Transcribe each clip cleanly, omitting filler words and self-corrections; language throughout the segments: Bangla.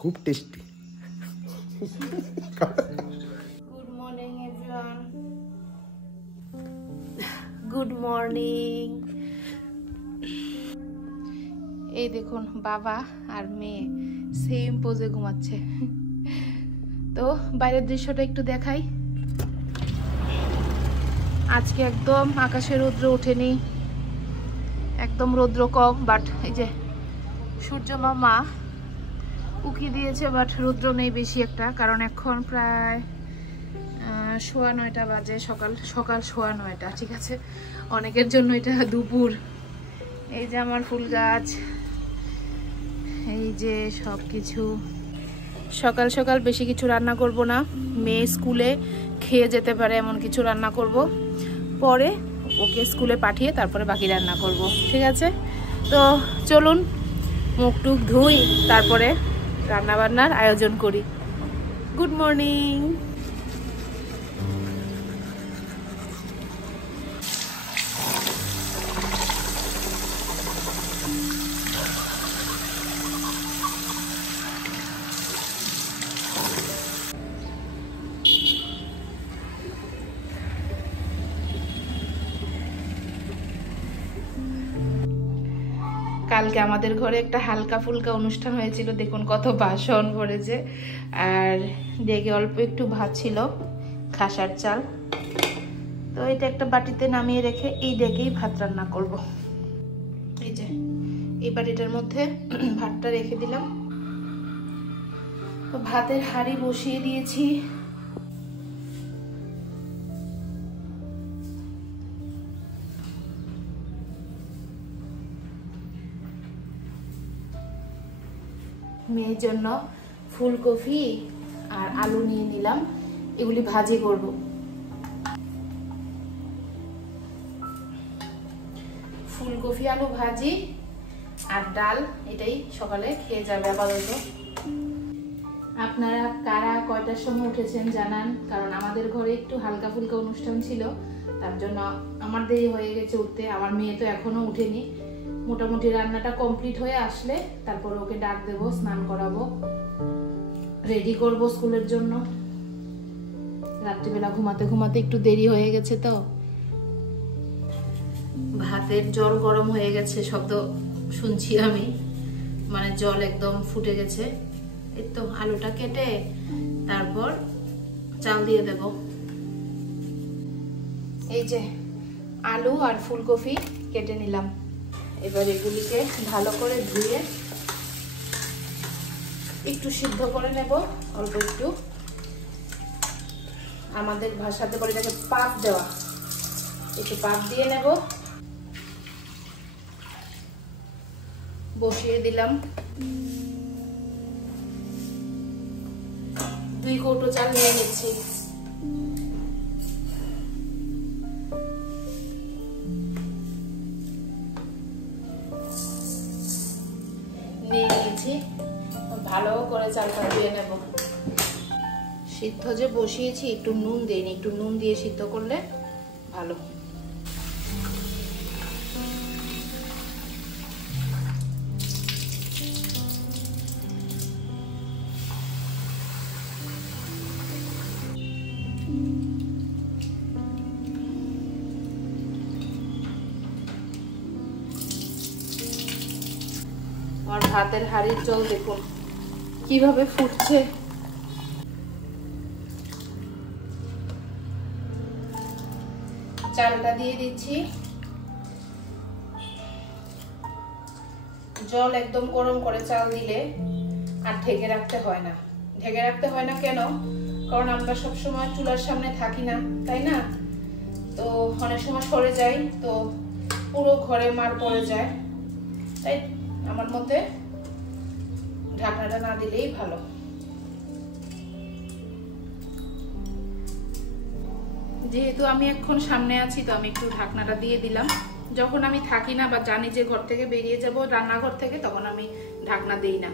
খুব tasty. Good morning everyone, good morning. এই দেখুন বাবা আর মেয়ে সেম পোজে ঘুমাচ্ছে। তো বাইরের দৃশ্যটা একটু দেখাই। আজকে একদম আকাশে রৌদ্র ওঠেনি, একদম রৌদ্র কম, বাট এই যে সূর্য মামা উকি দিয়েছে, বাট রৌদ্র নেই বেশি একটা, কারণ এখন প্রায় 9:15 বাজে, সকাল 9:15, ঠিক আছে। অনেকের জন্য এটা দুপুর। এই যে আমার ফুল গাছ, এই যে সব কিছু। সকাল সকাল বেশি কিছু রান্না করব না, মেয়ে স্কুলে খেয়ে যেতে পারে এমন কিছু রান্না করব, পরে ওকে স্কুলে পাঠিয়ে তারপরে বাকি রান্না করব, ঠিক আছে। তো চলুন মুখ টুক ধুই, তারপরে রান্না বান্নার আয়োজন করি। Good morning. কালকে আমাদের ঘরে একটা হালকা ফুলকা অনুষ্ঠান হয়েছিল, দেখুন কত বাসন ভরেছে। আর ডেকে অল্প একটু ভাত ছিল, খাসার চাল। তো এটা একটা বাটিতে নামিয়ে রেখে এই ডেকেই ভাত রান্না করব। এই যে এই বাটিটার মধ্যে ভাতটা রেখে দিলাম। তো ভাতের হাঁড়ি বসিয়ে দিয়েছি। মেয়ের জন্য ফুলকপি আর আলু নিয়ে নিলাম, এগুলি ভাজি করব। ফুলকপি আলু ভাজি আর ডাল, এটাই সকালে খেয়ে যাবে আপাতত। আপনারা কারা কয়টার সময় উঠেছেন জানান, কারণ আমাদের ঘরে একটু হালকা ফুলকা অনুষ্ঠান ছিল, তার জন্য আমার দেরি হয়ে গেছে উঠতে। আমার মেয়ে তো এখনো উঠেনি। মোটামুটি রান্নাটা কমপ্লিট হয়ে আসলে তারপর ওকে ডাক দেব, স্নান করাবো, রেডি করব স্কুলের জন্য। রাত্রিবেলা ঘুমাতে ঘুমাতে একটু দেরি হয়ে গেছে। তো ভাতের জল গরম হয়ে গেছে, শব্দ শুনছি আমি, মানে জল একদম ফুটে গেছে। এই তো আলুটা কেটে তারপর চাল দিয়ে দেব। এই যে আলু আর ফুলকপি কেটে নিলাম। এবার এগুলিকে ভালো করে ধুয়ে একটু সিদ্ধ করে নেব, অল্প একটু। আমাদের ভাষাতে বলে এটাকে পাক দেওয়া। একটু পাক দিয়ে নেব। বসিয়ে দিলাম। 2 কৌটো চাল নিয়ে নিচ্ছি। ভালো করে চালটা ধুয়ে নেব। সিদ্ধ যে বসিয়েছি একটু নুন দেইনি, একটু নুন দিয়ে সিদ্ধ করলে ভালো। আমার ভাতের হাঁড়ির জল দেখুন কিভাবে ফুটছে। চালটা দিয়ে দিচ্ছি। জল একদম গরম করে চাল দিলে আর ঢেকে রাখতে হয় না। ঢেকে রাখতে হয় না কেন? কারণ আমরা সবসময় চুলার সামনে থাকি না, তাই না? তো অনেক সময় সরে যাই, তো পুরো ঘরে মার পড়ে যায়। তাই আমার মতে ঢাকনাটা না দিলেই ভালো। যেহেতু আমি এখন সামনে আছি, তো আমি একটু ঢাকনাটা দিয়ে দিলাম। যখন আমি থাকি না বা জানি যে ঘর থেকে বেরিয়ে যাব রান্নাঘর থেকে, তখন আমি ঢাকনা দেই না।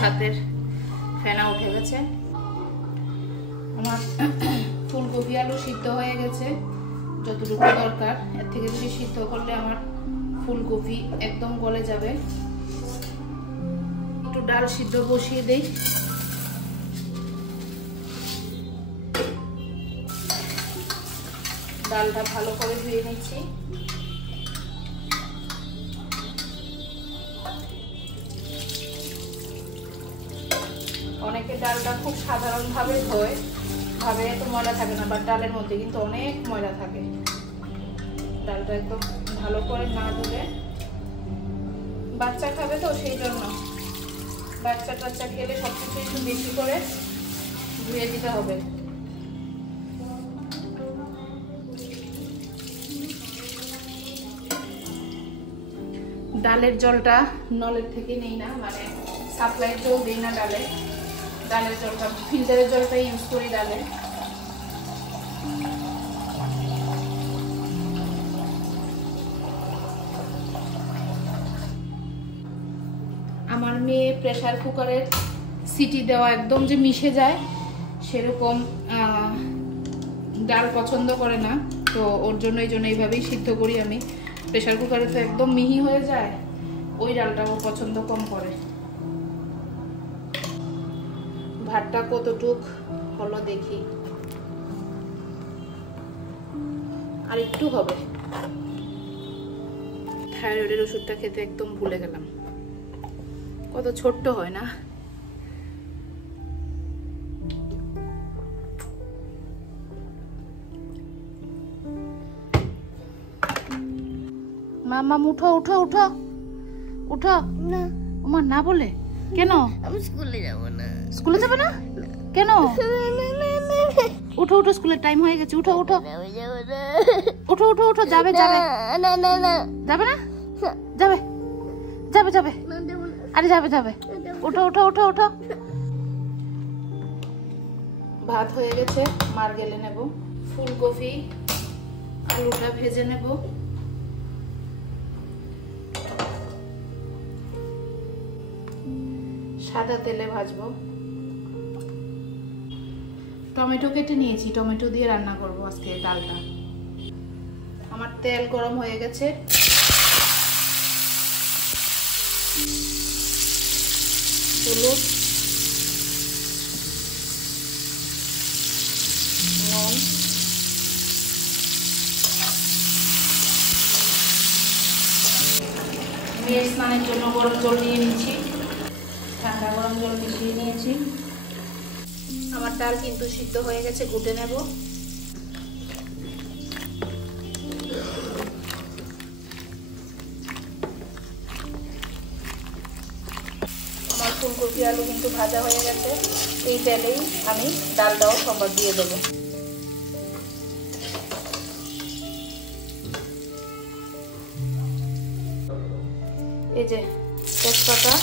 ভাতের ফেনা উঠে গেছে। আমার ফুলকপি আলু সিদ্ধ হয়ে গেছে যতটুকু দরকার, এর থেকে বেশি সিদ্ধ করলে আমার ফুলকপি একদম গলে যাবে। একটু ডাল সিদ্ধ বসিয়ে দেই। ডালটা ভালো করে ধুয়ে নিচ্ছি। অনেকে ডালটা খুব সাধারণভাবে ধোয়, ভাবে এত ময়লা থাকে না, বাট ডালের মধ্যে কিন্তু অনেক ময়লা থাকে। ডালটা একদম ভালো করে না ধুলে, বাচ্চা খাবে তো সেই জন্য বাচ্চা টাচ্চা খেলে সবকিছু একটু বেশি করে ধুয়ে দিতে হবে। ডালের জলটা নলের থেকে নেই না, মানে সাপ্লাই জল দিই না ডালে। ডালের জলটা ফিল্টারের জলটাই ইউজ করি ডালে। আমার মেয়ে প্রেসার কুকারের সিটি দেওয়া একদম যে মিশে যায় সেরকম ডাল পছন্দ করে না, তো ওর জন্য এইভাবেই সিদ্ধ করি আমি। প্রেসার কুকারে তো একদম মিহি হয়ে যায়, ওই ডালটা ও পছন্দ কম করে। ভাতটা কতটুক হলো দেখি, আর একটু হবে। থাইরয়েডের ওষুধটা খেতে একদম ভুলে গেলাম, কত ছোট্ট হয় না। মামা উঠো উঠো উঠো উঠো না, ওমা না বলে কেন? আমি স্কুলে যাব না। স্কুলে যাবে না কেন? উঠো উঠো, স্কুলের টাইম হয়ে গেছে। উঠো উঠো উঠো উঠো উঠো, যাবে যাবে না না না, যাবে না, যাবে যাবে যাবে, আরে যাবে যাবে, উঠো উঠো উঠো উঠো। ভাত হয়ে গেছে, মার গেলে নেব। ফুলকপি আলুটা ভেজে নেব। সাদা তেলে ভাজবো। টমেটো কেটে নিয়েছি, টমেটো দিয়ে রান্না করব আজকে ডালটা। আমার তেল গরম হয়ে গেছে, হলুদ, নুন, মেয়ে স্নানের জন্য গরম জল নিয়ে নিচ্ছি, ঠান্ডা গরম জল মিশিয়ে নিয়েছি। আমার ডাল কিন্তু সিদ্ধ হয়ে গেছে, ঘুটে নেব। আমার ফুলকপি আলু কিন্তু ভাজা হয়ে গেছে। এই তেলেই আমি ডালটাও সম্বাদ দিয়ে দেবো। এই যে তেজপাতা,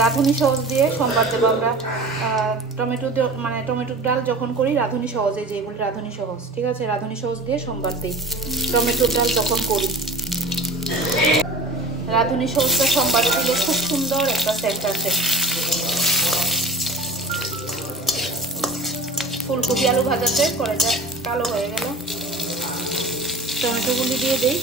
রাঁধুনি সহজ দিয়ে সম্বাদ দেবো আমরা। টমেটো মানে টমেটোর ডাল যখন করি রাঁধুনি সহজে, যে এগুলি রাঁধুনি সহজ, ঠিক আছে, রাঁধুনি সহজ দিয়ে সম্বাদ দিই টমেটোর ডাল যখন করি। রাঁধুনি সহজটা সম্বাদ দিলে খুব সুন্দর একটা সেন্ট আছে। ফুলকপি আলু ভাজাতে কড়াইটা কালো হয়ে গেল, টমেটোগুলি দিয়ে দিই।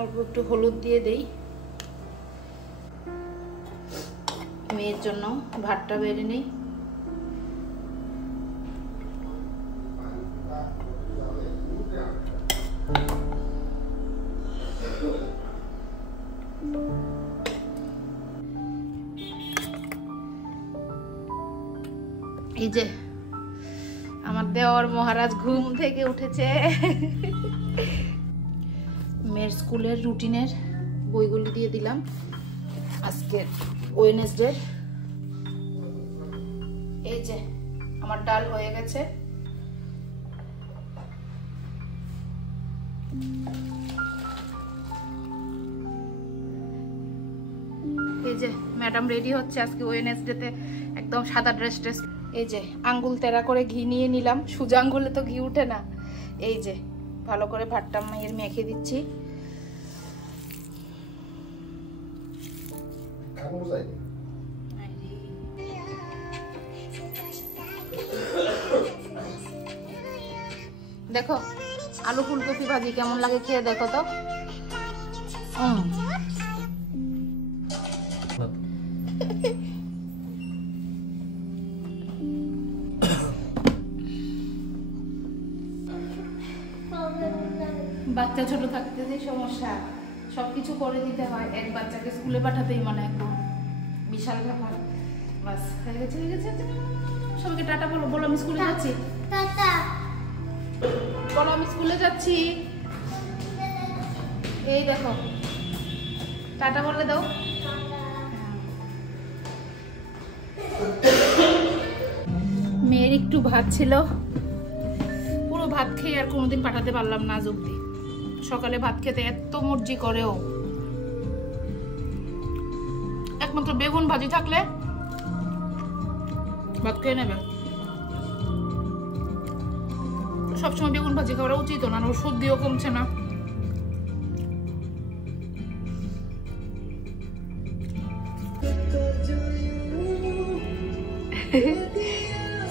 অল্প একটু হলুদ দিয়ে দেই। মেয়ের জন্য ভাতটা বেড়ে নেই। এই যে আমার দেওর মহারাজ ঘুম থেকে উঠেছে। মেয়ের স্কুলের রুটিনের বইগুলি দিয়ে দিলাম আজকে ওয়েডনেসডে। এই যে আমার ডাল হয়ে গেছে। এই যে ম্যাডাম রেডি হচ্ছে আজকে ওয়েডনেসডেতে, একদম সাদা ড্রেস। এই যে আঙ্গুল তেরা করে ঘি নিয়ে নিলাম, সোজা আঙ্গুলে তো ঘি উঠে না। এই যে ভালো করে ভাতটা মেখে দিচ্ছি। দেখো আলু ফুলকপি ভাজি কেমন লাগে খেয়ে দেখো তো। বাচ্চা ছোট থাকতে যে সমস্যা, সবকিছু করে দিতে হয়। এক বাচ্চাকে স্কুলে পাঠাতেই মানে একদম বিশাল ব্যাপার। বাস হয়ে গেছে হয়ে গেছে। সবাইকে টাটা বলো, বলো আমি স্কুলে যাচ্ছি। টাটা বলো, আমি স্কুলে যাচ্ছি। এই দেখো টাটা বলে দাও। মেয়ের একটু ভাত ছিল, পুরো ভাত খেয়ে আর কোনোদিন পাঠাতে পারলাম না আজ অব্দি। সকালে ভাত খেতে এত মর্জি করেও, একমাত্র বেগুন ভাজি থাকলে ভাত খেয়ে নেবে। সবসময় বেগুন ভাজি খাওয়া উচিত না, ওর সর্দিও কমছে না।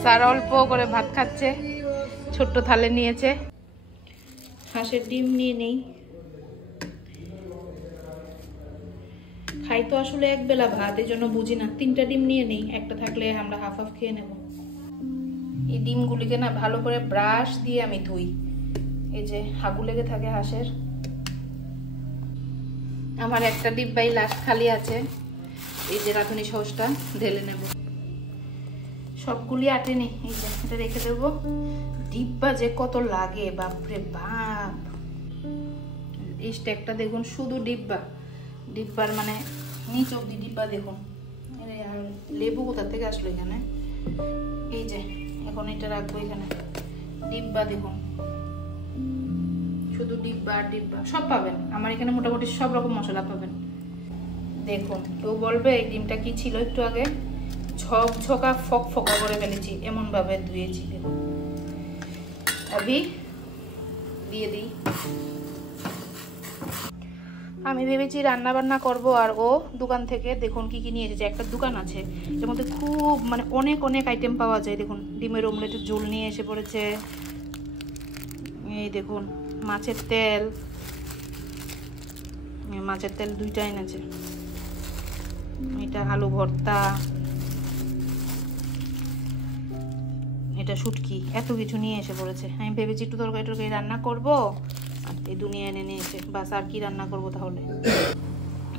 স্যার অল্প করে ভাত খাচ্ছে, ছোট্ট থালে নিয়েছে। হাঁসের ডিম নিয়ে নেই, খাই তো আসলে এক বেলা ভাত, এই জন্য বুঝি না। 3টা ডিম নিয়ে নেই, একটা থাকলে আমরা হাফ হাফ খেয়ে নেব। এই ডিমগুলিকে না ভালো করে ব্রাশ দিয়ে আমি ধুই, এই যে হাগু লেগে থাকে হাঁসের। আমার একটা ডিব্বাই লাস্ট খালি আছে, এই যে রাঁধুনি সসটা ঢেলে নেব। সবগুলি আটে নি, এই যে এটা রেখে দেবো। ডিব্বা যে কত লাগে বাপরে বাপ। এই স্ট্যাকটা দেখুন, শুধু ডিব্বা, ডিব্বার মানে নিচ অব্দি ডিব্বা দেখুন। আর লেবু কোথা থেকে আসলো এখানে? এই যে এখন এটা রাখবো এখানে। ডিব্বা দেখুন, শুধু ডিব্বা আর ডিব্বা। সব পাবেন আমার এখানে, মোটামুটি সব রকম মশলা পাবেন। দেখুন কেউ বলবে এই ডিমটা কি ছিল একটু আগে, ঝকঝকা ফকফকা করে ফেলেছি, এমন ভাবে ধুয়েছি। দেখুন আমি দিয়ে দিই। আমি ভেবেছি রান্না বান্না করব, আর ও দোকান থেকে দেখুন কি কি নিয়ে এসেছে। একটা দোকান আছে এর মধ্যে খুব মানে অনেক অনেক আইটেম পাওয়া যায়। দেখুন ডিমের অমলেটের ঝোল নিয়ে এসে পড়েছে। এই দেখুন মাছের তেল, মাছের তেল 2টা এনেছে। এটা আলু ভর্তা, এটা শুটকি, এত কিছু নিয়ে এসে পড়েছে। আমি ভেবেছি একটু তরকারি টরকারি রান্না করব, আর এই দুনিয়া এনে নিয়েছে। বাস আর কি রান্না করব তাহলে।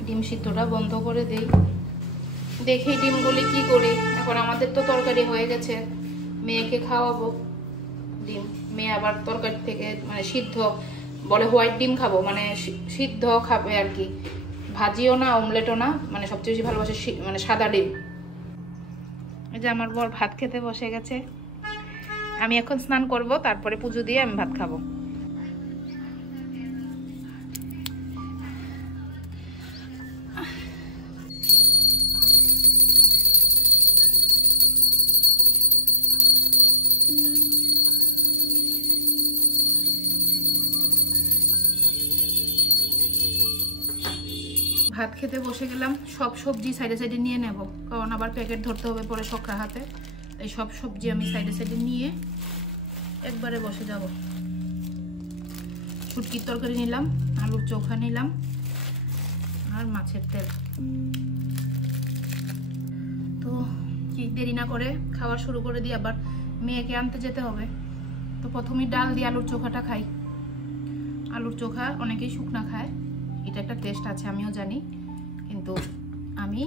ডিম সিদ্ধটা বন্ধ করে দেই, দেখি ডিমগুলি কি করি। এখন আমাদের তো তরকারি হয়ে গেছে, মেয়েকে খাওয়াবো ডিম। মেয়ে আবার তরকারি থেকে মানে সিদ্ধ বলে, হোয়াইট ডিম খাবো মানে সিদ্ধ খাবে আর কি, ভাজিও না অমলেটও না, মানে সবচেয়ে বেশি ভালোবাসে মানে সাদা ডিম। এই যে আমার বর ভাত খেতে বসে গেছে। আমি এখন স্নান করব, তারপরে পুজো দিয়ে আমি ভাত খাবো। ভাত খেতে বসে গেলাম। সব সবজি সাইডে সাইডে নিয়ে নেব, কারণ আবার প্যাকেট ধরতে হবে পরে শকরা হাতে। এই সব সবজি আমি সাইডে সাইডে নিয়ে একবারে বসে যাব। শুটকির তরকারি নিলাম, আলুর চোখা নিলাম, আর মাছের তেল। তো কি দেরি না করে খাওয়া শুরু করে দিই, আবার মেয়েকে আনতে যেতে হবে। তো প্রথমেই ডাল দিয়ে আলুর চোখাটা খাই। আলুর চোখা অনেকেই শুকনা খায়, এটা একটা টেস্ট আছে আমিও জানি, কিন্তু আমি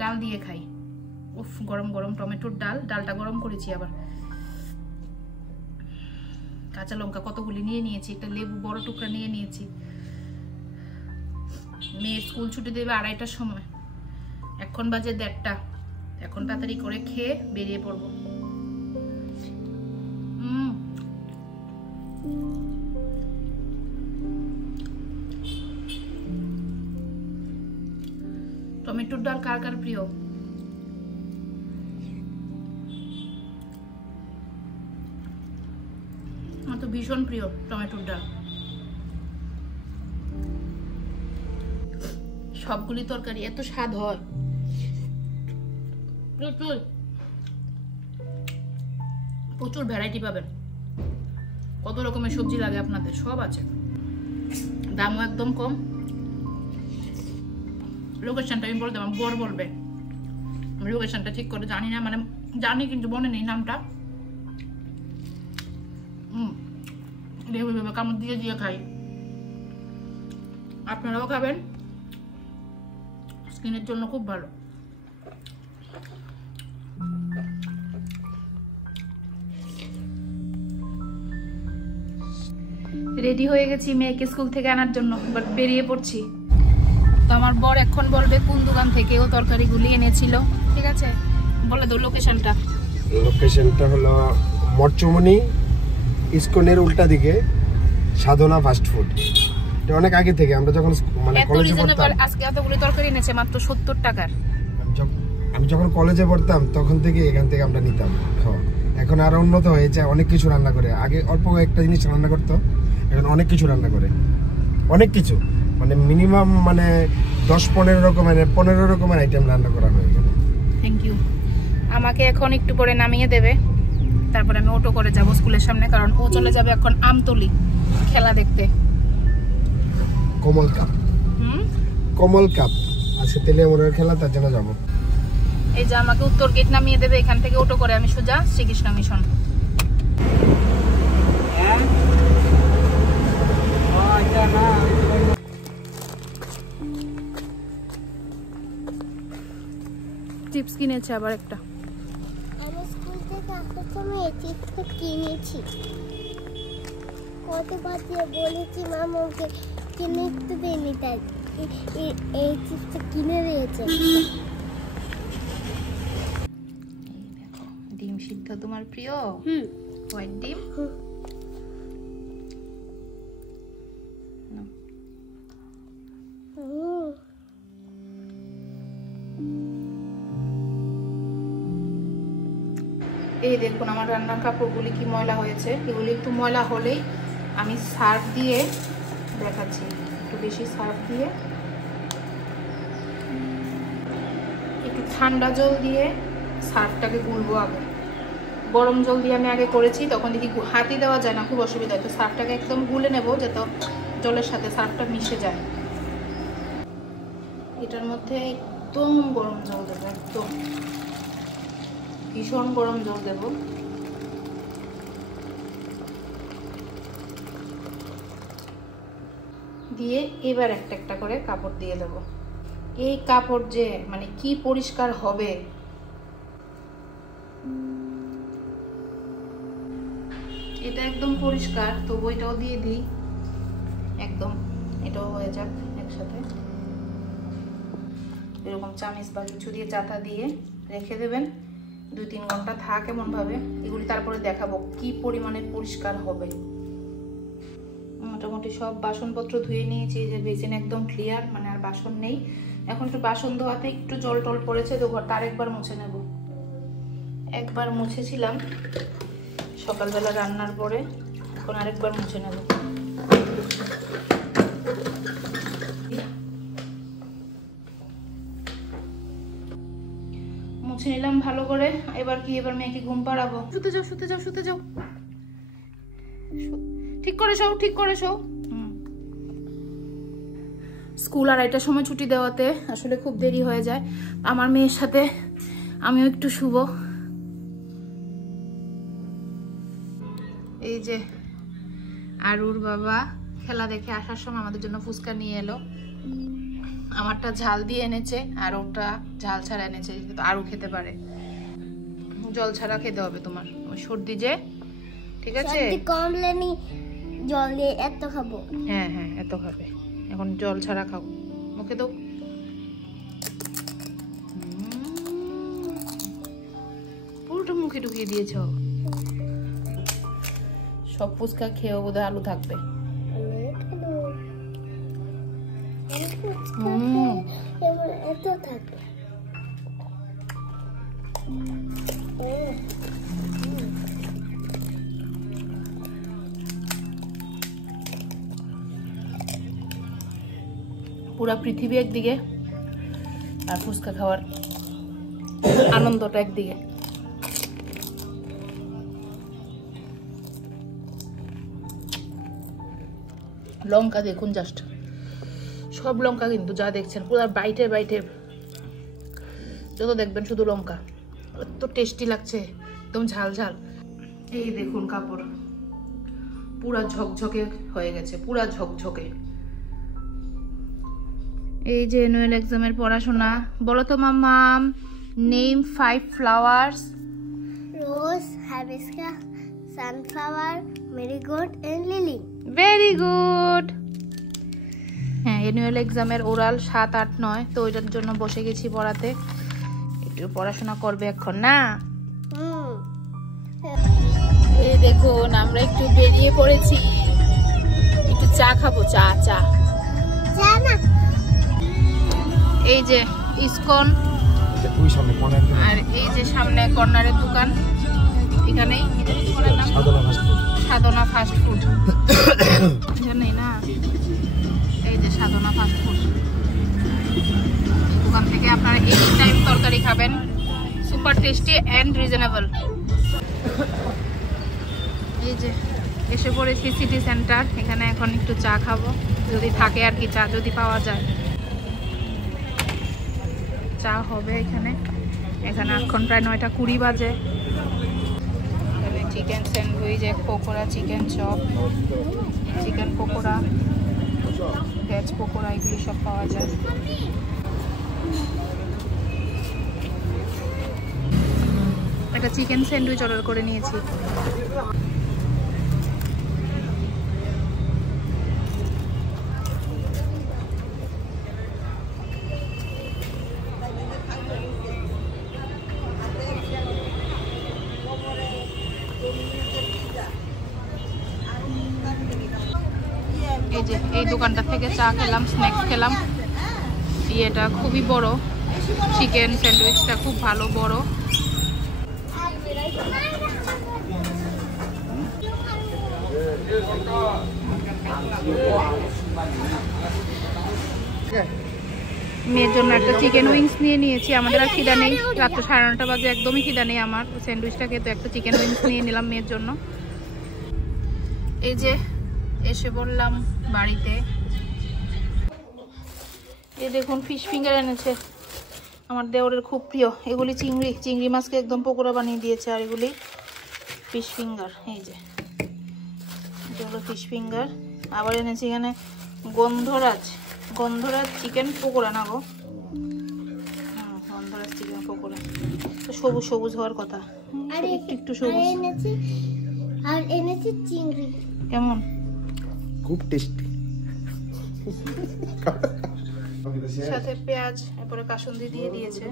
ডাল দিয়ে খাই। উফ গরম গরম টমেটোর ডাল, ডালটা গরম করেছি, আবার কাঁচা লঙ্কা কতগুলি নিয়ে নিয়েছি, একটা লেবু বড় টুকরা নিয়ে নিয়েছি। মেয়ের স্কুল ছুটি দেবে 2:30টার সময়, এখন বাজে 1:30টা। এখন তাড়াতাড়ি করে খেয়ে বেরিয়ে পড়বো। টমেটোর ডাল কার কার প্রিয়? আমার তো ভীষণ প্রিয় টমেটোর ডাল। সবগুলি তরকারি এত স্বাদ হয়, প্রচুর ভ্যারাইটি পাবেন। কত রকমের সবজি লাগে আপনাদের, সব আছে, দামও একদম কম। লোকেশনটা আমি বলতে আমার বর বলবে, আমি লোকেশনটা ঠিক করে জানি না, মানে জানি কিন্তু মনে নেই নামটা। কামড় দিয়ে দিয়ে খাই, আপনারাও খাবেন, স্কিনের জন্য খুব ভালো। রেডি হয়ে গেছি মেয়েকে স্কুল থেকে আনার জন্য, বাট বেরিয়ে পড়ছি। তো আমার বর এখন বলবে কোন দোকান থেকে ও তরকারিগুলি এনেছিল। ঠিক আছে, বলে দাও লোকেশনটা। লোকেশনটা হলো মরচুমনি ইসকনের উল্টা দিকে সাধনা ফাস্ট ফুড। এটা অনেক আগে থেকে আমরা যখন মানে কলেজে পড়তাম, আজকে এতগুলো তরকারি এনেছে মাত্র 70 টাকার। আমি যখন কলেজে পড়তাম তখন থেকে এখান থেকে আমরা নিতাম। এখন আরো উন্নত হয়েছে, অনেক কিছু রান্না করে। আগে অল্প একটা জিনিস রান্না করতো, এখন অনেক কিছু রান্না করে, অনেক কিছু, মানে মিনিমাম মানে 10-15 রকমের আইটেম রান্না করা হয়ে গেল। Thank you. আমাকে এখন একটু পরে নামিয়ে দেবে, তারপরে আমি অটো করে যাব স্কুলের সামনে, কারণ ও চলে যাবে এখন আমতলি খেলা দেখতে। কমল কাপ আজকে তেলিয়ামুড়ের খেলা, তার জন্য যাবো। এই যে আমাকে উত্তর গেট নামিয়ে দেবে, এখান থেকে অটো করে আমি সোজা শ্রীকৃষ্ণ মিশন। চিপস কিনেছে আবার একটা। আমি স্কুল থেকে আসার সময় এই চিপসটা কিনেছি, কতবার দিয়ে বলেছি মামাকে কিনে একটু দেয়নি, তাই এই চিপসটা কিনে দিয়েছে। ডিম সিদ্ধ তোমার প্রিয়? হোয়াইট ডিম। এই দেখুন আমার রান্নার কাপড়গুলি কি ময়লা হয়েছে। এগুলি একটু ময়লা হলেই আমি সার্ফ দিয়ে দেখাচ্ছি, একটু বেশি সার্ফ দিয়ে, একটু ঠান্ডা জল দিয়ে সার্ফটাকে গুলবো। আগে গরম জল দিয়ে আমি আগে করেছি, তখন দেখি হাতি দেওয়া যায় না, খুব অসুবিধা হয়। তো সার্ফটাকে একদম গুলে নেব যাতে জলের সাথে সার্ফটা মিশে যায়। এটার মধ্যে একদম গরম জল দেবো, একদম ভীষণ গরম জল দেব। দিয়ে এবার একটা একটা করে কাপড় দিয়ে দেব। এই কাপড় যে মানে কি পরিষ্কার হবে, এটা একদম পরিষ্কার। তো ওইটাও দিয়ে দিই, একদম এটাও হয়ে যাক একসাথে। এরকম চামিচ বা কিছু দিয়ে চাতা দিয়ে রেখে দেবেন, 2-3 ঘন্টা থাক এমন ভাবে। এগুলি তারপরে দেখাবো কি পরিমাণে পরিষ্কার হবে। মোটামুটি সব বাসনপত্র ধুয়ে নিয়েছি, যে বেসিন একদম ক্লিয়ার, মানে আর বাসন নেই। এখন একটু বাসন ধোয়াতে একটু জল টল পড়েছে, তো ঘরটা আরেকবার মুছে নেব। একবার মুছেছিলাম সকালবেলা রান্নার পরে, এখন আরেকবার মুছে নেব। মুছে নিলাম ভালো করে। এবার কি, এবার মেয়েকে ঘুম পাড়াবো। শুতে যাও, শুতে যাও, শুতে যাও, ঠিক করে শোও, ঠিক করে শোও। স্কুল 2:30টার সময় ছুটি দেওয়াতে আসলে খুব দেরি হয়ে যায়। আমার মেয়ের সাথে আমিও একটু শুব। এই যে আরুর বাবা খেলা দেখে আসার সময় আমাদের জন্য ফুচকা নিয়ে এলো। আমারটা ঝাল দিয়ে এনেছে, আর ওটা ঝাল ছাড়া এনেছে, কিন্তু আরও খেতে পারে। জল ছাড়া খেতে হবে তোমার, ওই সর্দি যে, ঠিক আছে? কমলেনি জল দিয়ে এত খাবো। হ্যাঁ হ্যাঁ, এত খাবে। এখন জল ছাড়া খাও, মুখে দাও। পুরোটা মুখে ঢুকিয়ে দিয়েছ। সব ফুচকা খেয়েও বোধহয় আলু থাকবে। এত থাকবে। পুরা পৃথিবী একদিকে, আর ফুচকা খাওয়ার আনন্দটা একদিকে। লঙ্কা দেখুন জাস্ট, সব লঙ্কা কিন্তু যা দেখছেন পুরো বাইটে বাইটে, যত দেখবেন শুধু লঙ্কা, এত টেস্টি লাগছে, একদম ঝাল ঝাল। এই দেখুন কাপড় পুরা ঝকঝকে হয়ে গেছে, পুরা ঝকঝকে। এই যে অ্যানুয়াল এক্সামের পড়াশোনা। বলো তো মাম্মাম, name 5 flowers. Rose, hibiscus, sunflower, marigold and lily. Very good. হ্যাঁ, অ্যানুয়াল এক্সামের ওরাল 7, 8, 9, তো ওইটার জন্য বসে গেছি পড়াতে। একটু পড়াশোনা করবে এখন না? এই দেখুন আমরা একটু বেরিয়ে পড়েছি, একটু চা খাবো। চা চা না, এই যে ইসকন, ওই সামনে কর্নার, আর এই যে সামনে কর্নারের দোকান, এখানেই সাধনা ফাস্ট ফুড জানেই না? এই যে সাধনা ফাস্ট ফুড, দোকান থেকে আপনারা এনি টাইম তরকারি খাবেন, সুপার টেস্টি অ্যান্ড রিজনেবল। এই যে এসে পড়েছি সিটি সেন্টার, এখানে এখন একটু চা খাবো, যদি থাকে আর কি, চা যদি পাওয়া যায়। চা হবে এখানে, এখানে এখন প্রায় 9:20 বাজে। এখানে চিকেন স্যান্ডউইচ, এক pakora, chicken chop, chicken pakora, veg pakora, এগুলি সব পাওয়া যায়। একটা চিকেন স্যান্ডউইচ অর্ডার করে নিয়েছি। এই যে এই দোকানটা থেকে চা খেলাম, স্ন্যাক্স খেলাম। ইয়েটা খুবই বড়, চিকেন স্যান্ডউইচটা খুব ভালো বড়। মেয়ের জন্য একটা চিকেন উইংস নিয়ে নিয়েছি। আমাদের আর খিদা নেই, রাত 9:30 বাজে, একদমই খিদা নেই আমার। স্যান্ডউইচটা খেতে একটা চিকেন উইংস নিয়ে নিলাম মেয়ের জন্য। এই যে এসে বললাম বাড়িতে। এই দেখুন ফিশ ফিঙ্গার এনেছে, আমার দেওরের খুব প্রিয়। এগুলি চিংড়ি মাছকে একদম পকোড়া বানিয়ে দিয়েছে, আর এগুলি ফিশ ফিঙ্গার। এই যে এটা হলো ফিশ ফিঙ্গার। আবার এনেছি এখানে গন্ধরাজ চিকেন পকোড়া, না গো, গন্ধরাজ চিকেন পকোড়া। তো সবুজ সবুজ হওয়ার কথা, একটু সবুজ। আর এনেছি চিংড়ি। কেমন? খুব টেস্টি। সাথে পেঁয়াজ, এরপরে কাসুন্দি দিয়ে দিয়েছে।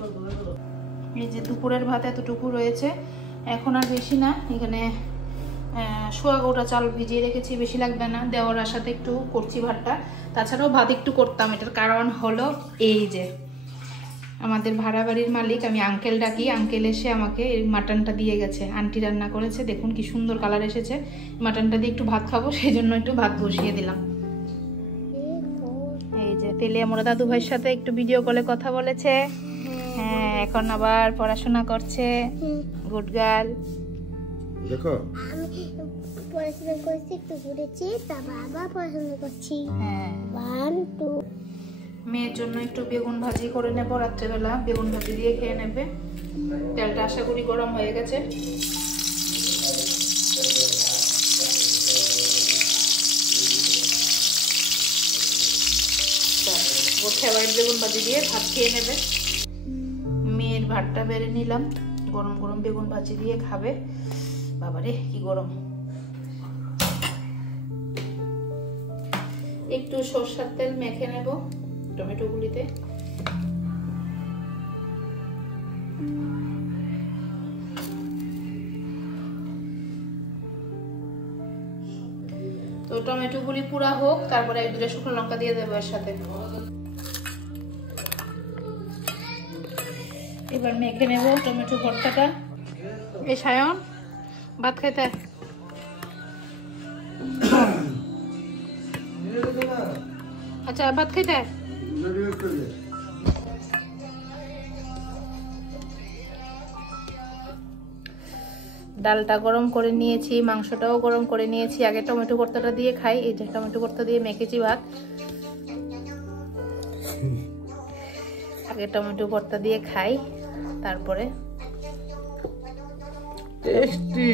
এই যে দুপুরের ভাত এতটুকু রয়েছে, এখন আর বেশি না। এখানে সোয়া গোটা চাল ভিজিয়ে রেখেছি, বেশি লাগবে না। দেওয়ার সাথে একটু করছি ভাতটা, তাছাড়াও ভাত একটু করতাম। এটার কারণ হলো এই যে আমাদের ভাড়া বাড়ির মালিক, আমি আঙ্কেল ডাকি, আঙ্কেল এসে আমাকে এই মাটনটা দিয়ে গেছে। আন্টি রান্না করেছে, দেখুন কি সুন্দর কালার এসেছে। মাটনটা দিয়ে একটু ভাত খাবো, সেই জন্য একটু ভাত বসিয়ে দিলাম। এই যে তেলিয়া মোরা দাদু ভাইয়ের সাথে একটু ভিডিও কলে কথা বলেছে। হ্যাঁ, এখন আবার পড়াশোনা করছে। Good girl. দেখো আমি পড়াশোনা করছি, একটু ঘুরেছি, তারপর আবার পড়াশোনা করছি। হ্যাঁ, 1 2। মেয়ের জন্য একটু বেগুন ভাজি করে নেবো, রাত্রেবেলা বেগুন ভাজি দিয়ে খেয়ে নেবে। তেলটা আশা করি গরম হয়ে গেছে। ফেভারিট বেগুন ভাজি দিয়ে ভাত খেয়ে নেবে। মেয়ের ভাতটা বেড়ে নিলাম, গরম গরম বেগুন ভাজি দিয়ে খাবে। বাবারে কি গরম। একটু সরষের তেল মেখে নেব টমেটো গুলিতে। তো টমেটো গুলি পুরা হোক, তারপরে 2টা শুকনো লঙ্কা দিয়ে দেবো এর সাথে। এবার মেখে নেব টমেটো ভর্তাটা। এই সায়ন ভাত খেতে। আচ্ছা ভাত খেতে। ডালটা গরম করে নিয়েছি, মাংসটাও গরম করে নিয়েছি। আগে টমেটো ভর্তাটা দিয়ে খাই। এই যে টমেটো ভর্তা দিয়ে মেখেছি ভাত। আগে টমেটো ভর্তা দিয়ে খাই, তারপরে টেস্টি।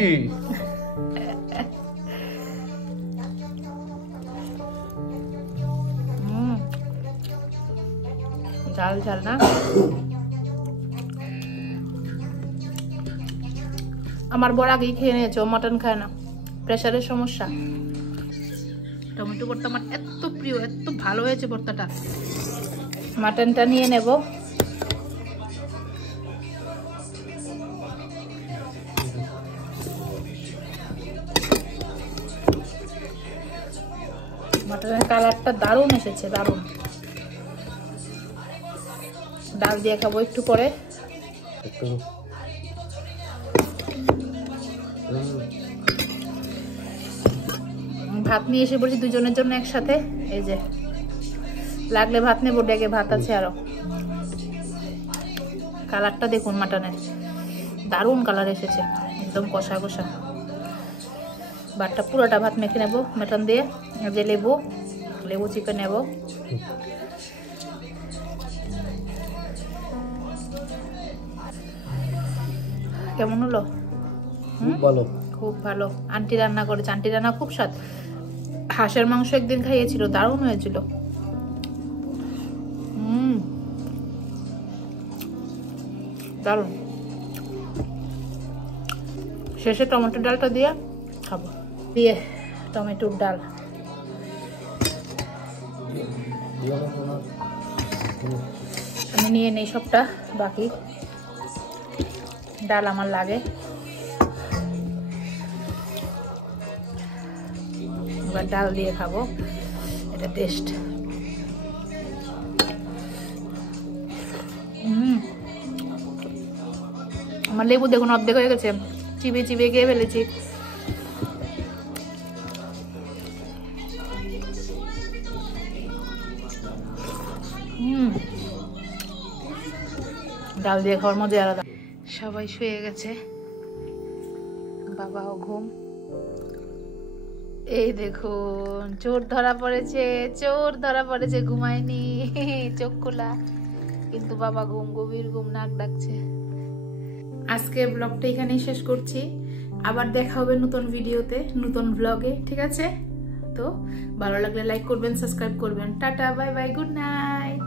ঝাল ঝাল না? আমার বড় আগেই খেয়ে নিয়েছে, ও মাটন খায় না, প্রেশারের সমস্যা। টমেটো ভর্তা আমার এত প্রিয়, এত ভালো হয়েছে ভর্তাটা। মাটনটা নিয়ে নেব। মাটনের কালারটা দারুণ এসেছে, দারুণ। ডাল দিয়ে খাবো একটু পরে। ভাত নিয়ে এসে বলছি দুজনের জন্য একসাথে। এই যে লাগলে ভাত নেবো, ডেকে ভাত আছে আরো। কালারটা দেখুন মাটনের, দারুণ কালার এসেছে, একদম কষা কষা। ভাতটা পুরোটা ভাত মেখে নেবো মাটন দিয়ে। যে লেবু চিপে নেব। কেমন হলো? ভালো, খুব ভালো। আন্টি রান্না করেছে, আন্টি রান্না খুব স্বাদ। হাঁসের মাংস একদিন খাইয়েছিল, দারুণ হয়েছিল। দারুণ। শেষে টমেটো ডালটা দিয়ে খাবো। দিয়ে টমেটোর ডাল আমি নিয়ে নেই সবটা, বাকি ডাল আমার লাগে। এবার ডাল দিয়ে খাবো, এটা টেস্ট। আমার লেবু দেখুন অর্ধেক হয়ে গেছে, চিবিয়ে চিবিয়ে খেয়ে ফেলেছি। ডাল দিয়ে খাওয়ার মজা আলাদা। সবাই শুয়ে গেছে, বাবাও ঘুম। এই দেখুন চোর ধরা পড়েছে, চোর ধরা পড়েছে, ঘুমায়নি, চোখ খোলা, কিন্তু বাবা ঘুম, গভীর ঘুম, নাক ডাকছে। আজকে ব্লগটা এখানেই শেষ করছি। আবার দেখা হবে নতুন ভিডিওতে, নতুন ব্লগে, ঠিক আছে? তো ভালো লাগলে লাইক করবেন, সাবস্ক্রাইব করবেন। Tata, bye bye, good night.